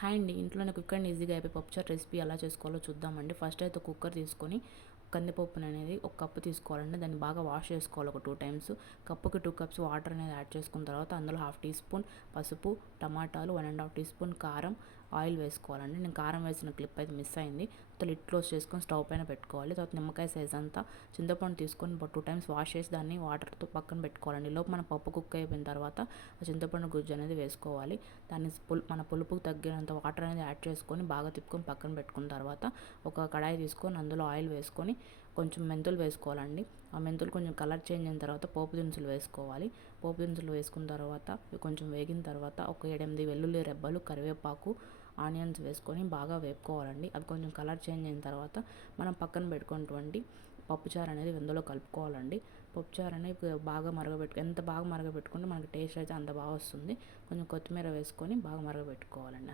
Hi అండి, ఇంట్లోనే quick and ఈజీగా అయిపోయి పప్పుచారు రెసిపీ ఎలా చేసుకోవాలో చూద్దామండి. ఫస్ట్ అయితే కుక్కర్ తీసుకొని కందిపప్పును అనేది ఒక కప్పు తీసుకోవాలండి. దాన్ని బాగా వాష్ చేసుకోవాలి ఒక 2 టైమ్స్. కప్పుకి 2 కప్స్ వాటర్ అనేది యాడ్ చేసుకున్న తర్వాత అందులో 1/2 టీ స్పూన్ పసుపు, టమాటాలు, 1 1/2 టీ స్పూన్ కారం, ఆయిల్ వేసుకోవాలండి. నేను కారం వేసిన క్లిప్ అయితే మిస్ అయింది. తర్వాత లిడ్ క్లోజ్ చేసుకొని స్టవ్ పైన పెట్టుకోవాలి. తర్వాత నిమ్మకాయ సైజ్ అంతా చింతపండు తీసుకొని 2 టైమ్స్ వాష్ చేసి దాన్ని వాటర్తో పక్కన పెట్టుకోవాలండి. లోపు మన పప్పు కుక్ అయిపోయిన తర్వాత ఆ చింతపండు గుజ్జు అనేది వేసుకోవాలి. దాన్ని మన పులుపుకు తగ్గినంత వాటర్ అనేది యాడ్ చేసుకొని బాగా తిప్పుకొని పక్కన పెట్టుకున్న తర్వాత ఒక కడాయి తీసుకొని అందులో ఆయిల్ వేసుకొని కొంచెం మెంతులు వేసుకోవాలండి. ఆ మెంతులు కొంచెం కలర్ చేంజ్ అయిన తర్వాత పోపు దినుసులు వేసుకోవాలి. పోపు దినుసులు వేసుకున్న తర్వాత ఇవి కొంచెం వేగిన తర్వాత ఒక 7-8 వెల్లుల్లి రెబ్బలు, కరివేపాకు, ఆనియన్స్ వేసుకొని బాగా వేపుకోవాలండి. అవి కొంచెం కలర్ చేంజ్ అయిన తర్వాత మనం పక్కన పెట్టుకున్నటువంటి పప్పుచారు అనేది ఇందులో కలుపుకోవాలండి. పప్పుచారు అనేది బాగా ఎంత బాగా మరగబెట్టుకుంటే మనకి టేస్ట్ అయితే అంత బాగా వస్తుంది. కొంచెం కొత్తిమీర వేసుకొని బాగా మరగబెట్టుకోవాలండి.